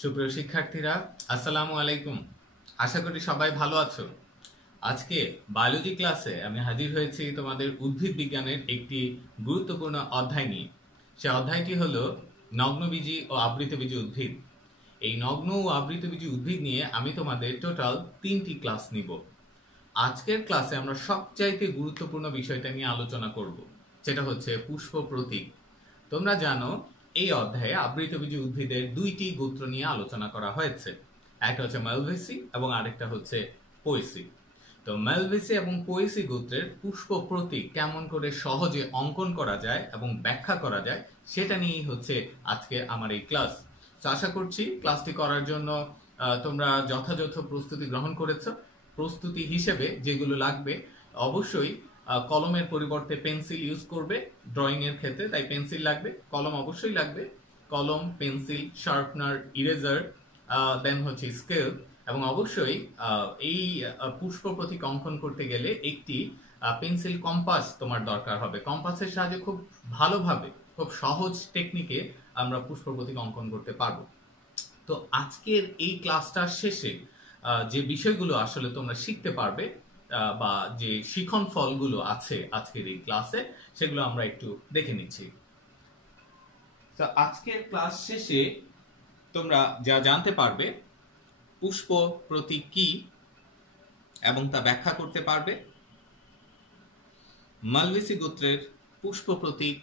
সুপ্রিয় শিক্ষার্থীরা, আসসালামু আলাইকুম। আশা করি সবাই ভালো আছো। আজকে বায়োলজি ক্লাসে আমি হাজির হয়েছি তোমাদের উদ্ভিদ বিজ্ঞানের একটি গুরুত্বপূর্ণ অধ্যায় নিয়ে। সে অধ্যায়টি হলো নগ্নবীজি ও আবৃতবীজি উদ্ভিদ। এই নগ্ন ও আবৃতবীজি উদ্ভিদ নিয়ে আমি তোমাদের টোটাল 3টি ক্লাস নিব। আজকের ক্লাসে আমরা সবচাইতে গুরুত্বপূর্ণ বিষয়টা নিয়ে আলোচনা করব, সেটা হচ্ছে পুষ্প প্রতীক। তোমরা জানো এই অধ্যায়ে আবৃতবীজি উদ্ভিদের 2টি গোত্র নিয়ে আলোচনা করা হয়েছে। একটা হচ্ছে মালভেসি এবং আরেকটা হচ্ছে পোয়েসি। তো মালভেসি এবং পোয়েসি গোত্রের পুষ্প প্রতীক কেমন করে সহজে অঙ্কন করা যায় এবং ব্যাখ্যা করা যায় সেটা নিয়েই হচ্ছে আজকে আমার এই ক্লাস। তো আশা করছি ক্লাসটি করার জন্য তোমরা যথাযথ প্রস্তুতি গ্রহণ করেছো। প্রস্তুতি হিসেবে যেগুলো লাগবে, অবশ্যই কলমের পরিবর্তে পেন্সিল ইউজ করবে ড্রয়িং এর ক্ষেত্রে, তাই পেন্সিল লাগবে, কলম অবশ্যই লাগবে। কলম, পেন্সিল, শার্পনার, ইরেজার, দেন হচ্ছে স্কেল, এবং অবশ্যই এই পুষ্প প্রতীক অঙ্কন করতে গেলে একটি পেন্সিল কম্পাস তোমার দরকার হবে। কম্পাসের সাহায্যে খুব ভালোভাবে, খুব সহজ টেকনিকে আমরা পুষ্প প্রতীক অঙ্কন করতে পারবো। তো আজকের এই ক্লাসটার শেষে যে বিষয়গুলো আসলে তোমরা শিখতে পারবে বা যে শিখন ফলগুলো আছে আজকের এই ক্লাসে, সেগুলো আমরা একটু দেখে নিচ্ছি। তো আজকের ক্লাস শেষে তোমরা যা জানতে পারবে, পুষ্প প্রতীক কি এবং তা ব্যাখ্যা করতে পারবে, মালভেসি গোত্রের পুষ্প প্রতীক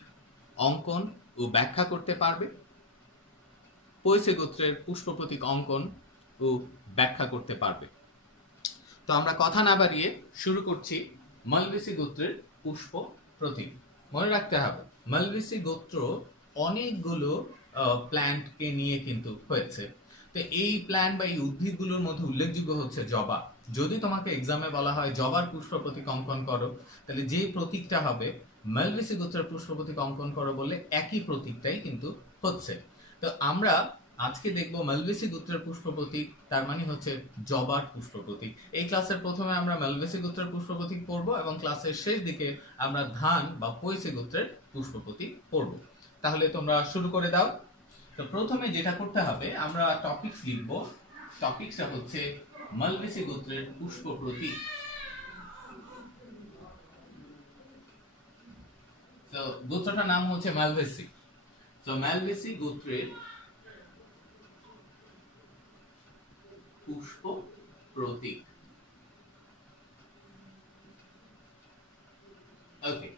অঙ্কন ও ব্যাখ্যা করতে পারবে, পোয়েসি গোত্রের পুষ্প প্রতীক অঙ্কন ও ব্যাখ্যা করতে পারবে। তো আমরা কথা না বাড়িয়ে শুরু করছি মালভেসি গোত্রের পুষ্প প্রতীক। মনে রাখতে হবে, মালভেসি গোত্র অনেকগুলো প্ল্যান্টকে নিয়ে কিন্তু হয়েছে। তো এই প্ল্যান্ট বা এই উদ্ভিদগুলোর মধ্যে উল্লেখযোগ্য হচ্ছে জবা। যদি তোমাকে এক্সামে বলা হয় জবার পুষ্প প্রতীক অঙ্কন করো, তাহলে যে প্রতীকটা হবে মালভেসি গোত্রের পুষ্প প্রতীক অঙ্কন করো বলে একই প্রতীকটাই কিন্তু হচ্ছে। তো আমরা আজকে দেখবো মালভেসি গোত্রের পুষ্প প্রতীক, তার মানে হচ্ছে জবার পুষ্প প্রতীক। এই ক্লাসের প্রথমে আমরা মালভেসি গোত্রের পুষ্প প্রতীক পড়বো এবং ক্লাসের শেষ দিকে আমরা ধান বা পোয়েসি গোত্রের পুষ্প প্রতীক পড়বো। তাহলে তোমরা শুরু করে দাও। তো প্রথমে যেটা করতে হবে, আমরা টপিকস লিখব। টপিকসটা হচ্ছে মালভেসি গোত্রের পুষ্প প্রতীক। তো গোত্রটার নাম হচ্ছে মালভেসি। তো মালভেসি গোত্রের পুষ্প প্রতীক। ওকে,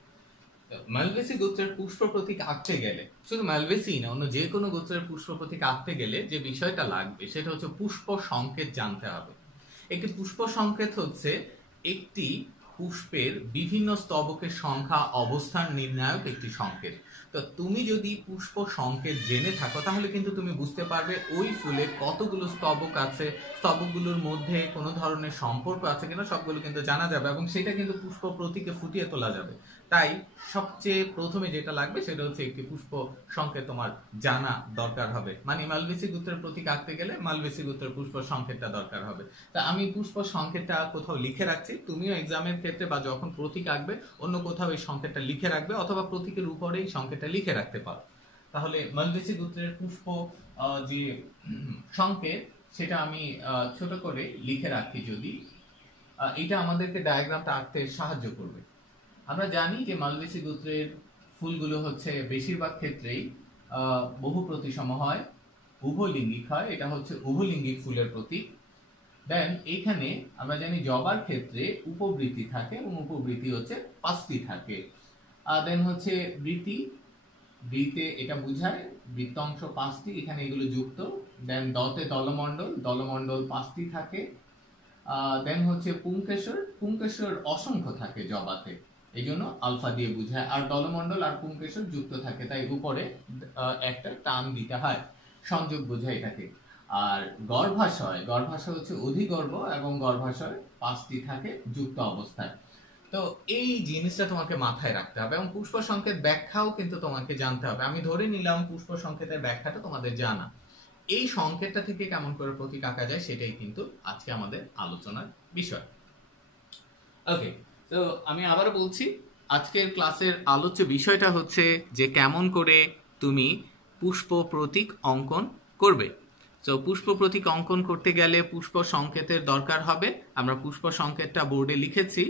মালভেসি গোত্রের পুষ্প প্রতীক আঁকতে গেলে, শুধু মালভেসি না, অন্য যে কোনো গোত্রের পুষ্প প্রতীক আঁকতে গেলে যে বিষয়টা লাগবে সেটা হচ্ছে পুষ্প সংকেত জানতে হবে। একটি পুষ্প সংকেত হচ্ছে একটি পুষ্পের বিভিন্ন স্তবকের সংখ্যা অবস্থান নির্ণায়ক একটি সংকেত। তো তুমি যদি পুষ্প সংকেত জেনে থাকো তাহলে কিন্তু তুমি বুঝতে পারবে ওই ফুলে কতগুলো স্তবক আছে, স্তবকগুলোর মধ্যে কোনো ধরনের সম্পর্ক আছে কিনা সবগুলো কিন্তু জানা যাবে এবং সেটা কিন্তু পুষ্প প্রতীকে ফুটিয়ে তোলা যাবে। তাই সবচেয়ে প্রথমে যেটা লাগবে সেটা হচ্ছে একটি পুষ্প সংকেত তোমার জানা দরকার হবে। মানে মালভেসি গোত্রের প্রতীক আঁকতে গেলে মালভেসি গোত্রের পুষ্প সংকেতটা দরকার হবে। তা আমি পুষ্প সংকেতটা কোথাও লিখে রাখছি, তুমিও এক্সামের ক্ষেত্রে বা যখন প্রতীক আঁকবে অন্য কোথাও এই সংকেতটা লিখে রাখবে, অথবা প্রতীকের উপরে এই সংকেতটা লিখে রাখতে পারো। তাহলে মালভেসি গোত্রের পুষ্প যে সংকেত সেটা আমি ছোট করে লিখে রাখি, যদি এটা আমাদেরকে ডায়াগ্রামটা আঁকতে সাহায্য করবে। আমরা জানি যে মালভেসি গোত্রের ফুলগুলো হচ্ছে বেশিরভাগ ক্ষেত্রেই বহু প্রতিসম হয়, উভলিঙ্গিক হয়। এটা হচ্ছে উভলিঙ্গিক ফুলের প্রতীক। দেন এখানে আমরা জানি জবার ক্ষেত্রে উপবৃত্তি থাকে এবং উপবৃত্তি হচ্ছে 5টি থাকে। দেন হচ্ছে বৃত্তি, বৃত্তে এটা বোঝায় বৃত্তাংশ 5টি, এখানে এগুলো যুক্ত। দেন দতে দলমণ্ডল, দলমণ্ডল 5টি থাকে। দেন হচ্ছে পুংকেশর, পুংকেশর অসংখ্য থাকে জবাতে, এই জন্য আলফা দিয়ে বোঝায়। আর দলমণ্ডল আর পুংকেশর যুক্ত থাকে, তাই উপরে একটা টান দিতে হয়, সংযোগ বোঝায় এটাকে। আর গর্ভাশয়, গর্ভাশয় হচ্ছে অধিগর্ভ এবং গর্ভাশয় 5টি থাকে যুক্ত অবস্থায়। তো এই জিনিসটা তোমাকে মাথায় রাখতে হবে এবং পুষ্প সংকেত ব্যাখ্যাও কিন্তু তোমাকে জানতে হবে। আমি ধরে নিলাম পুষ্প সংকেতের ব্যাখ্যাটা তোমাদের জানা। এই সংকেতটা থেকে কেমন করে প্রতীক আঁকা যায় সেটাই কিন্তু আজকে আমাদের আলোচনার বিষয়। ওকে, তো আমি আবার বলছি, আজকের ক্লাসের আলোচ্য বিষয়টা হচ্ছে যে কেমন করে তুমি পুষ্প প্রতীক অঙ্কন করবে। তো পুষ্প প্রতীক অঙ্কন করতে গেলে পুষ্প সংকেতের দরকার হবে। আমরা পুষ্প সংকেতটা বোর্ডে লিখেছি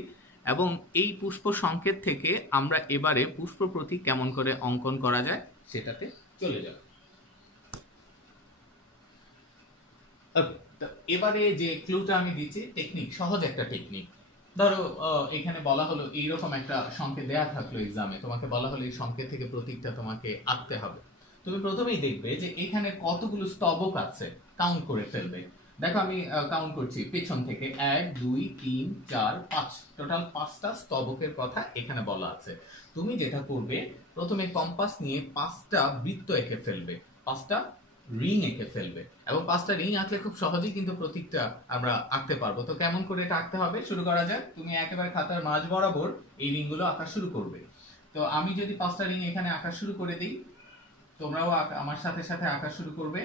এবং এই পুষ্প সংকেত থেকে আমরা এবারে পুষ্প প্রতীক কেমন করে অঙ্কন করা যায় সেটাতে চলে যাব। এবারে যে ক্লুটা আমি দিচ্ছি টেকনিক, সহজ একটা টেকনিক। ধরো এখানে বলা হলো এইরকম একটা সংকেত দেয়া থাকলো এক্সামে, তোমাকে বলা হলো এই সংকেত থেকে প্রতীকটা তোমাকে আঁকতে হবে। তুমি প্রথমেই দেখবে যে এখানে কতগুলো স্তবক আছে, কাউন্ট করে ফেলবে। দেখো আমি কাউন্ট করছি পেছন থেকে, 1 2 3 4 5, টোটাল 5টা স্তবকের কথা এখানে বলা আছে। তুমি যেটা করবে প্রথমে কম্পাস নিয়ে 5টা বৃত্ত এঁকে ফেলবে, 5টা রিং এঁকে ফেলবে এবং 5টা রিং আঁকলে খুব সহজেই কিন্তু প্রতীকটা আমরা আঁকতে পারবো। তো কেমন করে এটা আঁকতে হবে শুরু করা যাক। তুমি একেবারে খাতার মাঝ বরাবর এই রিংগুলো আঁকা শুরু করবে। তো আমি যদি 5টা রিং এখানে আঁকা শুরু করে দিই, তোমরাও আমার সাথে সাথে আঁকা শুরু করবে।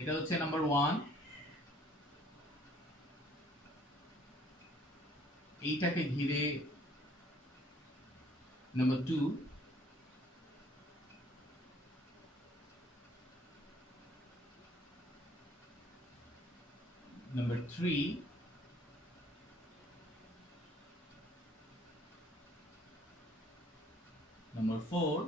এটা হচ্ছে নাম্বার 1, এইটাকে ঘিরে নাম্বার 2, নাম্বার 3, নাম্বার 4,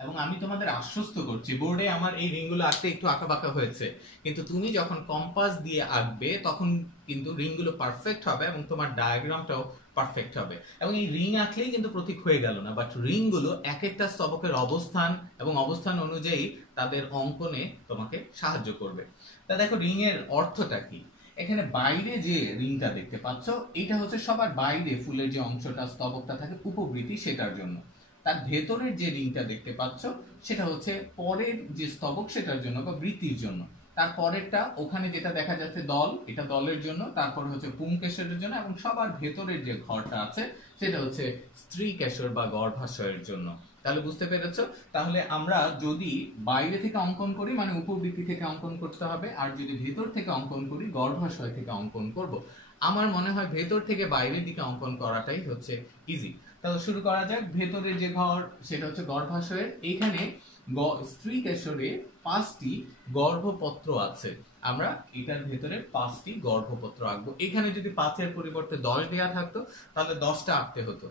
এবং আমি তোমাদের আশ্বস্ত করছি বোর্ডে আমার এই রিংগুলো আঁকতে একটু আঁকাবাঁকা হয়েছে, কিন্তু তুমি যখন কম্পাস দিয়ে আঁকবে তখন কিন্তু রিংগুলো পারফেক্ট হবে এবং তোমার ডায়াগ্রামটাও পারফেক্ট হবে। এবং এই রিং আঁকলেই কিন্তু প্রতীক হয়ে গেল না, বাট রিংগুলো এক একটা স্তবকের অবস্থান এবং অবস্থান অনুযায়ী তাদের অঙ্কনে তোমাকে সাহায্য করবে। তা দেখো রিং এর অর্থটা কি। এখানে বাইরে যে রিংটা দেখতে পাচ্ছ এটা হচ্ছে সবার বাইরে ফুলের যে অংশটা স্তবকটা থাকে উপবৃত্তি, সেটার জন্য। তার ভেতরের যে রিংটা দেখতে পাচ্ছ সেটা হচ্ছে পরের যে স্তবক সেটার জন্য বা বৃত্তির জন্য। তার পরেরটা ওখানে যেটা দেখা যাচ্ছে দল, এটা দলের জন্য। তারপর হচ্ছে পুংকেশরের জন্য এবং সবার ভেতরের যে ঘরটা আছে সেটা হচ্ছে স্ত্রী কেশর বা গর্ভাশয়ের জন্য। তাহলে বুঝতে পেরেছো? তাহলে আমরা যদি বাইরে থেকে অঙ্কন করি মানে উপবৃত্তি থেকে অঙ্কন করতে হবে, আর যদি ভেতর থেকে অঙ্কন করি গর্ভাশয় থেকে অঙ্কন করব। আমার মনে হয় ভেতর থেকে বাইরের দিকে অঙ্কন করাটাই হচ্ছে ইজি। তাহলে শুরু করা যাক। ভেতরের যে ঘর সেটা হচ্ছে গর্ভাশয়ের। এইখানে স্ত্রী কেশরে 5টি গর্ভপত্র আছে, আমরা এটার ভেতরে 5টি গর্ভপত্র আঁকবো। এখানে যদি 5-এর পরিবর্তে 10 দেয়া থাকতো তাহলে 10টা আঁকতে হতো।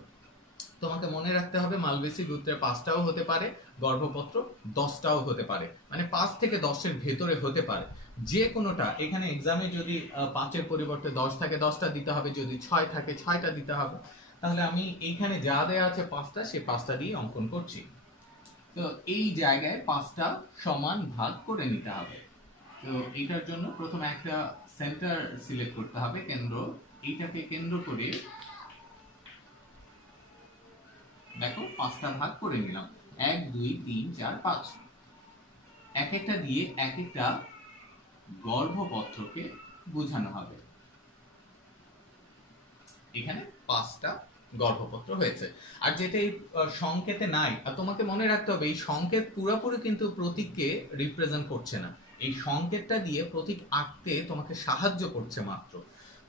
তোমাকে মনে রাখতে হবে মালবেসি গোত্রের 5টাও হতে পারে, গর্ভপত্র 10টাও হতে পারে, মানে 5 থেকে 10-এর ভেতরে হতে পারে যে কোনোটা। এখানে এক্সামে যদি 5-এর পরিবর্তে 10 থাকে 10টা দিতে হবে, যদি 6 থাকে 6টা দিতে হবে। তাহলে আমি এইখানে যা দেয়া আছে 5টা, সেই 5টা দিয়ে অঙ্কন করছি। তো এই জায়গায় 5টা সমান ভাগ করে নিতে হবে। তো এইটার জন্য প্রথমে একটা সেন্টার সিলেক্ট করতে হবে, কেন্দ্র। এইটাকে কেন্দ্র করে দেখো 5টা ভাগ করে নিলাম, 1 2 3 4 5। এক একটা দিয়ে এক একটা গর্ভপত্রকে বোঝানো হবে। এখানে 5টা গর্ভপত্র হয়েছে। আর যেটা এই সংকেতে নাই, আর তোমাকে মনে রাখতে হবে এই সংকেত পুরোপুরি কিন্তু প্রতীককে রিপ্রেজেন্ট করছে না, এই সংকেতটা দিয়ে প্রতীক আঁকতে তোমাকে সাহায্য করছে মাত্র।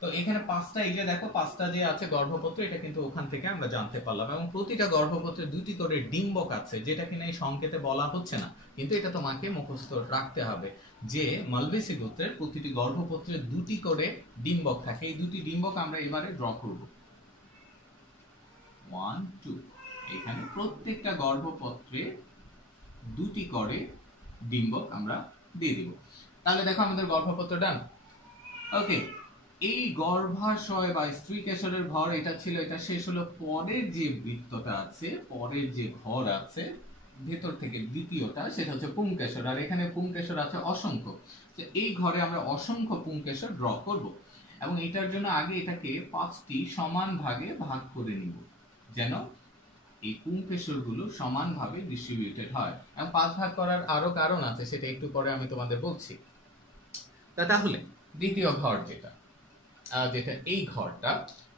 তো এখানে 5টা, এই যে দেখো 5টা যে আছে গর্ভপত্র, এটা কিন্তু ওখান থেকে আমরা জানতে পারলাম। এবং প্রতিটা গর্ভপত্রে 2টি করে ডিম্বক আছে, যেটা কিনা এই সংকেতে বলা হচ্ছে না, কিন্তু এটা তোমাকে মুখস্থ রাখতে হবে যে মালবেসি গোত্রের প্রতিটি গর্ভপত্রে 2টি করে ডিম্বক থাকে। এই 2টি ডিম্বক আমরা এবারে ড্র করব। 1 2, এখানে প্রত্যেকটা গর্ভপত্রে 2টি করে ডিম্বক আমরা দিয়ে দিব। তাহলে দেখো আমাদের গর্ভপত্র ডান। ওকে, এই গর্ভাশয় বা স্ত্রী কেশরের ঘর এটা ছিল, এটা শেষ হলো। পরের যে বৃত্তটা আছে, পরের যে ঘর আছে ভেতর থেকে দ্বিতীয়টা, সেটা হচ্ছে পুংকেশর। আর এখানে পুংকেশর আছে অসংখ্য। তো এই ঘরে আমরা অসংখ্য পুংকেশর ড্র করব এবং এটার জন্য আগে এটাকে 5টি সমান ভাগে ভাগ করে নিব, যেন এই পুংকেশর গুলো সমানভাবে ডিস্ট্রিবিউটেড হয়। এবং 5 ভাগ করার আরো কারণ আছে, সেটা একটু পরে আমি তোমাদের বলছি। তাহলে দ্বিতীয় ঘর যেটা এই ঘরটা,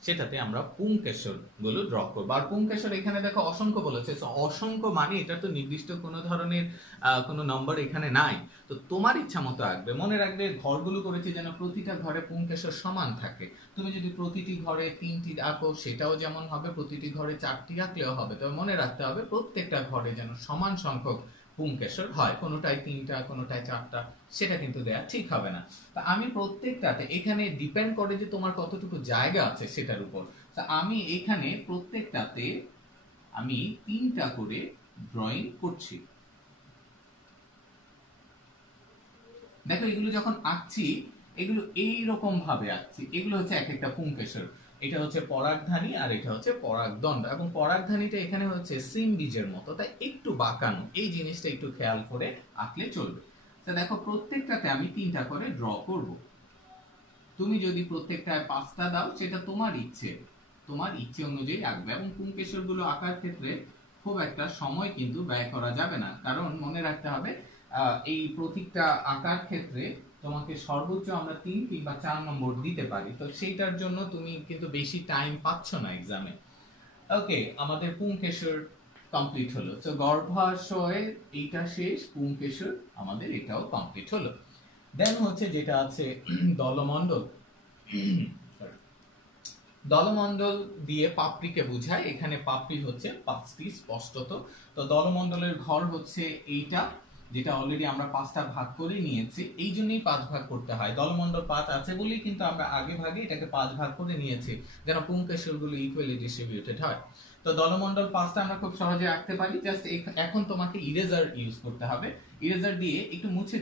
সেটাতে আমরা পুংকেশর গুলো ড্র করবো। আর পুংকেশর এখানে দেখো অসংখ্য বলেছে, অসংখ্য মানে এটা তো নির্দিষ্ট কোনো ধরনের কোনো নম্বর এখানে নাই, তো তোমার ইচ্ছা মতো আঁকবে। মনে রাখবে ঘরগুলো করেছি যেন প্রতিটা ঘরে পুংকেশর সমান থাকে। তুমি যদি প্রতিটি ঘরে 3টি আঁকো সেটাও যেমন হবে, প্রতিটি ঘরে 4টি আঁকলেও হবে। তবে মনে রাখতে হবে প্রত্যেকটা ঘরে যেন সমান সংখ্যক পুংকেশর হয়, কোনোটায় 3টা কোনোটায় 4টা, সেটা কিন্তু দেয়া ঠিক হবে না। তা আমি প্রত্যেকটাতে, এখানে ডিপেন্ড করে যে তোমার কতটুকু জায়গা আছে সেটার উপর। তা আমি এখানে প্রত্যেকটাতে আমি 3টা করে ড্রয়িং করছি। দেখো এগুলো যখন আঁকছি এগুলো এইরকম ভাবে আঁকছি, এগুলো হচ্ছে এক একটা পুংকেশর। এটা হচ্ছে পরাগধানী আর এটা হচ্ছে পরাগদণ্ড, এবং পরাগধানীটা এখানে হচ্ছে সিম বীজের মতো, তাই একটু বাঁকানো, এই জিনিসটা একটু খেয়াল করে আঁকলে চলবে। তা দেখো প্রত্যেকটাতে আমি 3টা করে ড্র করব। তুমি যদি প্রত্যেকটায় 5টা দাও সেটা তোমার ইচ্ছে অনুযায়ী আঁকবে। এবং পুংকেশর গুলো আঁকার ক্ষেত্রে খুব একটা সময় কিন্তু ব্যয় করা যাবে না, কারণ মনে রাখতে হবে এই প্রতীকটা আঁকার ক্ষেত্রে তোমাকে সর্বোচ্চ আমরা 3 কিংবা 4 নম্বর দিতে পারি, তো সেইটার জন্য তুমি কিন্তু বেশি টাইম পাচ্ছ না এক্সামে। ওকে, আমাদের পুংকেশর কমপ্লিট হলো। তো গর্ভাশয় এইটা শেষ, পুংকেশর আমাদের এটাও কমপ্লিট হলো। দেন হচ্ছে যেটা আছে দলমণ্ডল। দলমণ্ডল দিয়ে পাপড়িকে বোঝায়, এখানে পাপড়ি হচ্ছে 5টি স্পষ্টত। তো দলমণ্ডলের ঘর হচ্ছে এইটা, যেটা অলরেডি আমরা 5টা ভাগ করে নিয়েছি, এই জন্যই 5 ভাগ করতে হয়। দলমণ্ডল 5 আছে বলেই কিন্তু আমরা আগে ভাগে এটাকে 5 ভাগ করে নিয়েছি, যেন পুংকেশরগুলো ইকুয়ালি ডিস্ট্রিবিউটেড হয়। তো দলমণ্ডল 5টা আমরা খুব সহজে আঁকতে পারি। জাস্ট এখন তোমাকে ইরেজার ইউজ করতে হবে, ইরেজার দিয়ে একটু মুছে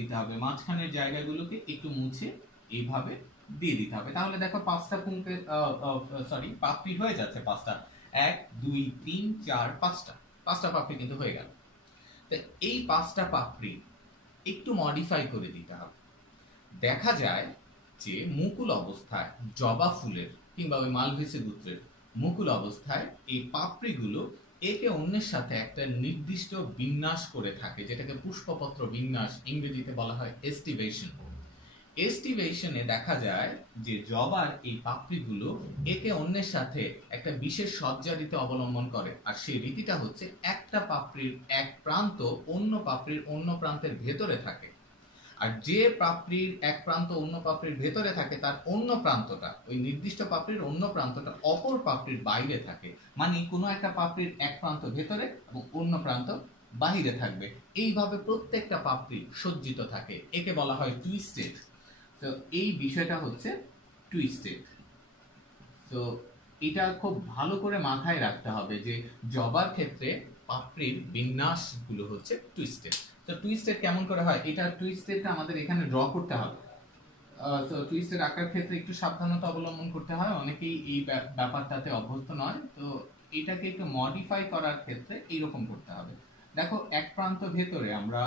দিতে হবে, মাঝখানের জায়গাগুলোকে একটু মুছে এইভাবে দিয়ে দিতে হবে। তাহলে দেখো 5টা পাপড়ি হয়ে যাচ্ছে। 5টা, 1 2 3 4 5টা পাপড়ি কিন্তু হয়ে গেল। তো এই 5টা পাপড়ি একটু মডিফাই করে দিতে হবে। দেখা যায় যে মুকুল অবস্থায় জবা ফুলের কিংবা ওই মালভেসি গোত্রের মুকুল অবস্থায় এই পাপড়িগুলো একে অন্যের সাথে একটা নির্দিষ্ট বিন্যাস করে থাকে, যেটাকে পুষ্পপত্র বিন্যাস, ইংরেজিতে বলা হয় এস্টিভেশন। এস্টিভেশনে দেখা যায় যে জবার এই পাপড়িগুলো একে অন্যের সাথে একটা বিশেষ সজ্জা রীতি অবলম্বন করে, আর সেই রীতিটা হচ্ছে একটা পাপড়ির এক প্রান্ত অন্য পাপড়ির অন্য প্রান্তের ভেতরে থাকে, আর যে পাপড়ির এক প্রান্ত অন্য পাপড়ির ভেতরে থাকে তার অন্য প্রান্তটা, ওই নির্দিষ্ট পাপড়ির অন্য প্রান্তটা অপর পাপড়ির বাইরে থাকে। মানে কোনো একটা পাপড়ির এক প্রান্ত ভেতরে এবং অন্য প্রান্ত বাহিরে থাকবে। এইভাবে প্রত্যেকটা পাপড়ি সজ্জিত থাকে, একে বলা হয় টুইস্টেড। তো এই বিষয়টা হচ্ছে টুইস্টেড। তো এটা খুব ভালো করে মাথায় রাখতে হবে যে জবার ক্ষেত্রে পাপড়ির বিন্যাসগুলো হচ্ছে টুইস্টেড। তো টুইস্টেড কেমন করে হয়, এটা টুইস্টেডটা আমাদের এখানে ড্র করতে হবে। তো টুইস্টেড আঁকার ক্ষেত্রে একটু সাবধানতা অবলম্বন করতে হয়, অনেকেই এই ব্যাপারটাতে অভ্যস্ত নয়। তো এটাকে একটু মডিফাই করার ক্ষেত্রে এইরকম করতে হবে। দেখো এক প্রান্ত ভেতরে আমরা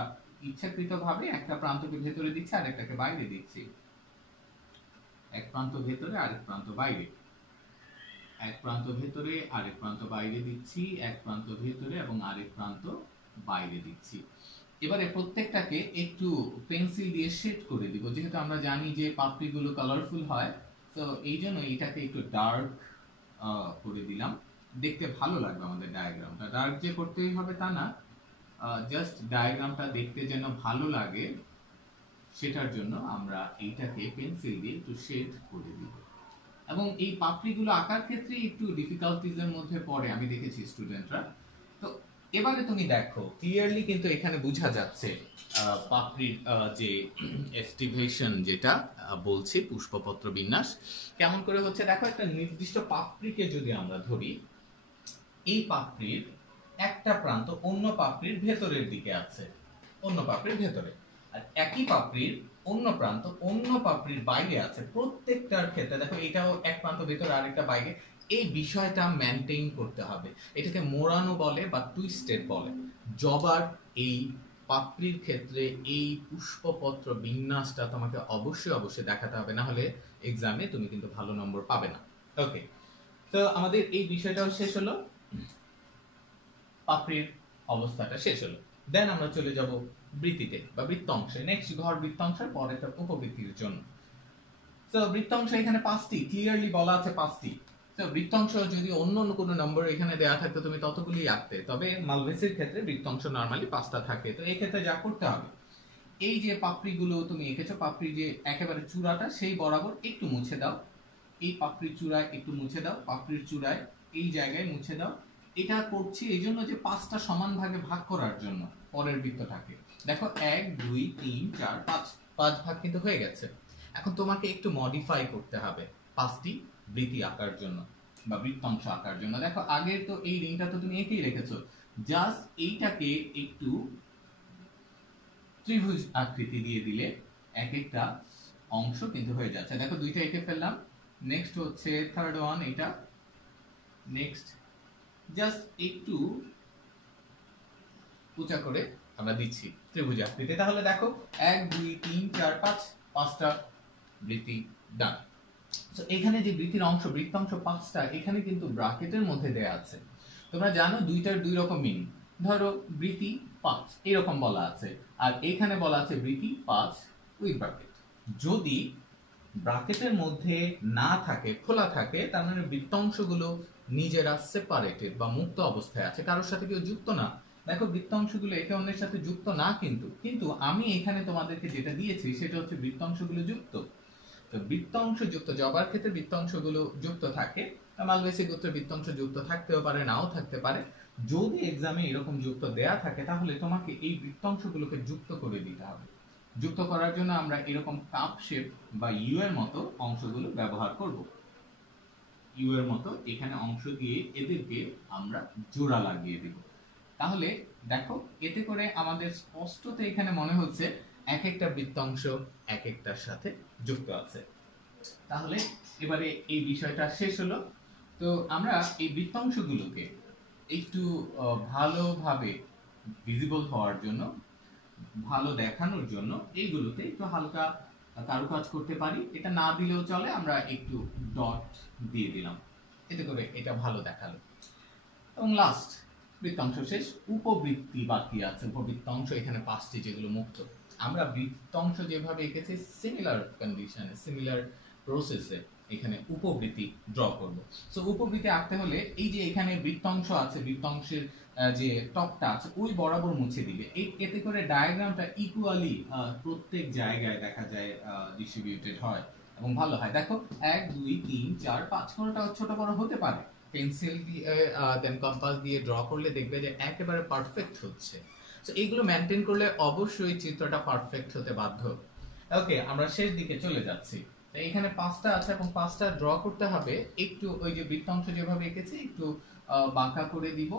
ইচ্ছাকৃতভাবে একটা প্রান্তকে ভেতরে দিচ্ছি আর একটাকে বাইরে দিচ্ছি, এক প্রান্ত ভেতরে আরেক প্রান্ত বাইরে, এক প্রান্ত ভেতরে আরেক প্রান্ত বাইরে দিচ্ছি, এক প্রান্ত ভেতরে এবং আরেক প্রান্ত বাইরে দিচ্ছি। এবারে প্রত্যেকটাকে একটু পেন্সিল দিয়ে শেড করে দিব, যেহেতু আমরা জানি যে পাপড়িগুলো কালারফুল হয়, তো এই জন্য এটাকে একটু ডার্ক করে দিলাম, দেখতে ভালো লাগবে আমাদের ডায়াগ্রামটা। ডার্ক যে করতেই হবে তা না, জাস্ট ডায়াগ্রামটা দেখতে যেন ভালো লাগে সেটার জন্য আমরা এইটাকে পেন্সিল দিয়ে একটু শেড করে দিব। এবং এই পাপড়িগুলো আঁকার ক্ষেত্রে একটু ডিফিকাল্টিজের মধ্যে পড়ে আমি দেখেছি স্টুডেন্টরা। তো এবারে তুমি দেখো ক্লিয়ারলি কিন্তু এখানে বোঝা যাচ্ছে পাপড়ির যে এস্টিভেশন যেটা বলছি পুষ্পপত্র বিন্যাস কেমন করে হচ্ছে। দেখো একটা নির্দিষ্ট পাপড়িকে যদি আমরা ধরি, এই পাপড়ির একটা প্রান্ত অন্য পাপড়ির ভেতরের দিকে আছে, অন্য পাপড়ির ভেতরে, আর একই পাপড়ির অন্য প্রান্ত অন্য পাপড়ির বাইরে আছে। প্রত্যেকটার ক্ষেত্রে দেখো এটাও এক প্রান্ত ভেতরে আরেকটা বাইরে, এই বিষয়টা মেনটেইন করতে হবে। এটাকে মোড়ানো বলে বা টুইস্টেড বলে। জবার এই পাপড়ির ক্ষেত্রে এই পুষ্পপত্র বিন্যাসটা তোমাকে অবশ্যই দেখাতে হবে, না হলে এক্সামে তুমি কিন্তু ভালো নম্বর পাবে না। ওকে, তো আমাদের এই বিষয়টাও শেষ হলো, পাপড়ির অবস্থাটা শেষ হলো। দেন আমরা চলে যাব বৃত্তিতে বা বৃত্তাংশে। নেক্সট ঘর বৃত্তাংশের পরে একটা উপবৃত্তির জন্য। তো বৃত্তাংশ এখানে 5টি, ক্লিয়ারলি বলা আছে 5টি। তো বৃত্তাংশ যদি অন্য কোনো নম্বর এখানে দেয়া থাকতো তুমি ততগুলি আঁকতে, তবে মালভেসির ক্ষেত্রে বৃত্তাংশ নরমালি 5টা থাকে। তো এই ক্ষেত্রে যা করতে হবে, এই যে পাপড়িগুলো তুমি এঁকেছো, পাপড়ি যে একেবারে চূড়াটা সেই বরাবর একটু মুছে দাও, এই পাপড়ির চূড়ায় একটু মুছে দাও, পাপড়ির চূড়ায় এই জায়গায় মুছে দাও। এটা করছি এই জন্য যে 5টা সমান ভাগে ভাগ করার জন্য পরের বৃত্তটাকে। দেখো 1 2 3 4 5, 5 ভাগ কিন্তু হয়ে গেছে। এখন তোমাকে একটু মডিফাই করতে হবে 5টি বৃত্তি আঁকার জন্য বা বৃত্তাংশ আঁকার জন্য। দেখো আগের তো এই রিংটা তো তুমি এঁকেই রেখেছো, জাস্ট এইটাকে একটু ত্রিভুজ আকৃতি দিয়ে দিলে এক একটা অংশ কিন্তু হয়ে যাচ্ছে। দেখো দুইটা এঁকে ফেললাম। নেক্সট হচ্ছে থার্ড ওয়ান, এটা নেক্সট জাস্ট একটু উঁচা করে আমরা দিচ্ছি ত্রিভুজ আকৃতি। তাহলে দেখো 1 2 3 4 5, 5টা বৃত্তি ডান। তো এখানে যে বৃত্তির অংশ, বৃত্তাংশ 5টা এখানে কিন্তু ব্র্যাকেটের মধ্যে দেয়া আছে। তোমরা জানো দুইটার দুই রকম মিনিং। ধরো বৃত্তি 5 এরকম বলা আছে, আর এখানে বলা আছে বৃত্তি 5 উইথ ব্র্যাকেট। যদি ব্র্যাকেটের মধ্যে না থাকে, খোলা থাকে, তার মানে বৃত্তাংশগুলো নিজেরা সেপারেটেড বা মুক্ত অবস্থায় আছে, কারোর সাথে কেউ যুক্ত না। দেখো বৃত্তাংশগুলো একে অন্যের সাথে যুক্ত না, কিন্তু আমি এখানে তোমাদেরকে যেটা দিয়েছি সেটা হচ্ছে বৃত্তাংশগুলো যুক্ত। তো বৃত্তাংশ যুক্ত জবার ক্ষেত্রে বৃত্তাংশগুলো যুক্ত থাকে, মালভেসিক গোত্রের বৃত্তাংশ যুক্ত থাকতেও পারে, নাও থাকতে পারে। যদি এক্সামে এরকম যুক্ত দেয়া থাকে তাহলে তোমাকে এই বৃত্তাংশগুলোকে যুক্ত করে দিতে হবে। যুক্ত করার জন্য আমরা এরকম কাপ শেপ বা ইউ এর মতো অংশগুলো ব্যবহার করব। ইউ এর মতো এখানে অংশ দিয়ে এদেরকে আমরা জোড়া লাগিয়ে দেব। তাহলে দেখো এতে করে আমাদের স্পষ্টত এখানে মনে হচ্ছে এক একটা বৃত্তাংশ এক একটার সাথে যুক্ত আছে। তাহলে এবারে এই বিষয়টা শেষ হলো। তো আমরা এই বৃত্তাংশগুলোকে একটু ভালোভাবে ভিজিবল হওয়ার জন্য, ভালো দেখানোর জন্য এইগুলোতে একটু হালকা কারুকাজ করতে পারি। এটা না দিলেও চলে, আমরা একটু ডট দিয়ে দিলাম, এতে করে এটা ভালো দেখালো। এবং লাস্ট বৃত্তাংশ শেষ, উপবৃত্তি বাকি আছে। উপবৃত্তাংশ এখানে 5টি যেগুলো মুক্ত। আমরা বৃত্তাংশ যেভাবে এঁকেছি সিমিলার কন্ডিশনে, সিমিলার প্রসেসে এখানে উপবৃত্তি ড্র করব। সো উপবৃত্তি আঁকতে হলে এই যে এখানে বৃত্তাংশ আছে, বৃত্তাংশের যে টপটা আছে ওই বরাবর মুছে দিবে। এতে করে ডায়াগ্রামটা ইকুয়ালি প্রত্যেক জায়গায় দেখা যায় ডিস্ট্রিবিউটেড হয় এবং ভালো হয়। দেখো 1 2 3 4 5, কোনটা ছোট বড় হতে পারে, পেন্সিল দিয়ে দেন কম্পাস দিয়ে ড্র করলে দেখবে যে একেবারে পারফেক্ট হচ্ছে। সো এইগুলো মেনটেন করলে অবশ্যই চিত্রটা পারফেক্ট হতে বাধ্য। ওকে, আমরা শেষ দিকে চলে যাচ্ছি। এখানে 5টা আছে এবং 5টা ড্র করতে হবে। একটু ওই যে বৃত্তাংশ যেভাবে এঁকেছি একটু বাঁকা করে দিব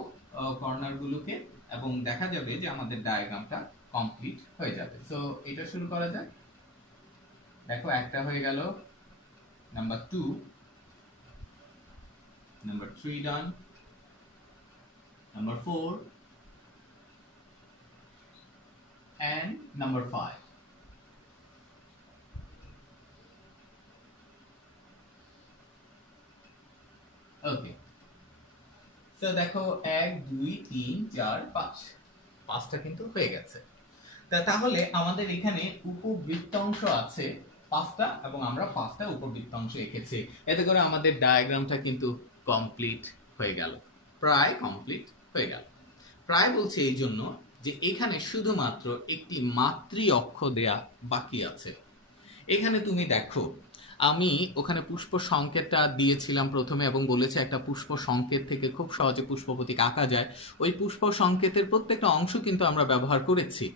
কর্নার গুলোকে, এবং দেখা যাবে যে আমাদের ডায়াগ্রামটা কমপ্লিট হয়ে যাবে। সো এটা শুরু করা যাক। দেখো একটা হয়ে গেল, number 2, number 3 done, number 4 and number 5. Okay, so দেখো 1 2 3 4 5, 5টা কিন্তু হয়ে গেছে। তাহলে আমাদের এখানে উপবৃত্তাংশ আছে 5টা এবং আমরা 5টা উপবৃত্তাংশ এঁকেছি। এতে করে আমাদের ডায়াগ্রামটা কিন্তু কমপ্লিট হয়ে গেল, প্রায় কমপ্লিট হয়ে গেল। প্রায় বলছি এই জন্য যে এখানে শুধুমাত্র একটি মাতৃ অক্ষ দেয়া বাকি আছে। এখানে তুমি দেখো আমি ওখানে পুষ্প সংকেতটা দিয়েছিলাম প্রথমে এবং বলেছি একটা পুষ্প সংকেত থেকে খুব সহজে পুষ্প প্রতীক আঁকা যায়। ওই পুষ্প সংকেতের প্রত্যেকটা অংশ কিন্তু আমরা ব্যবহার করেছি।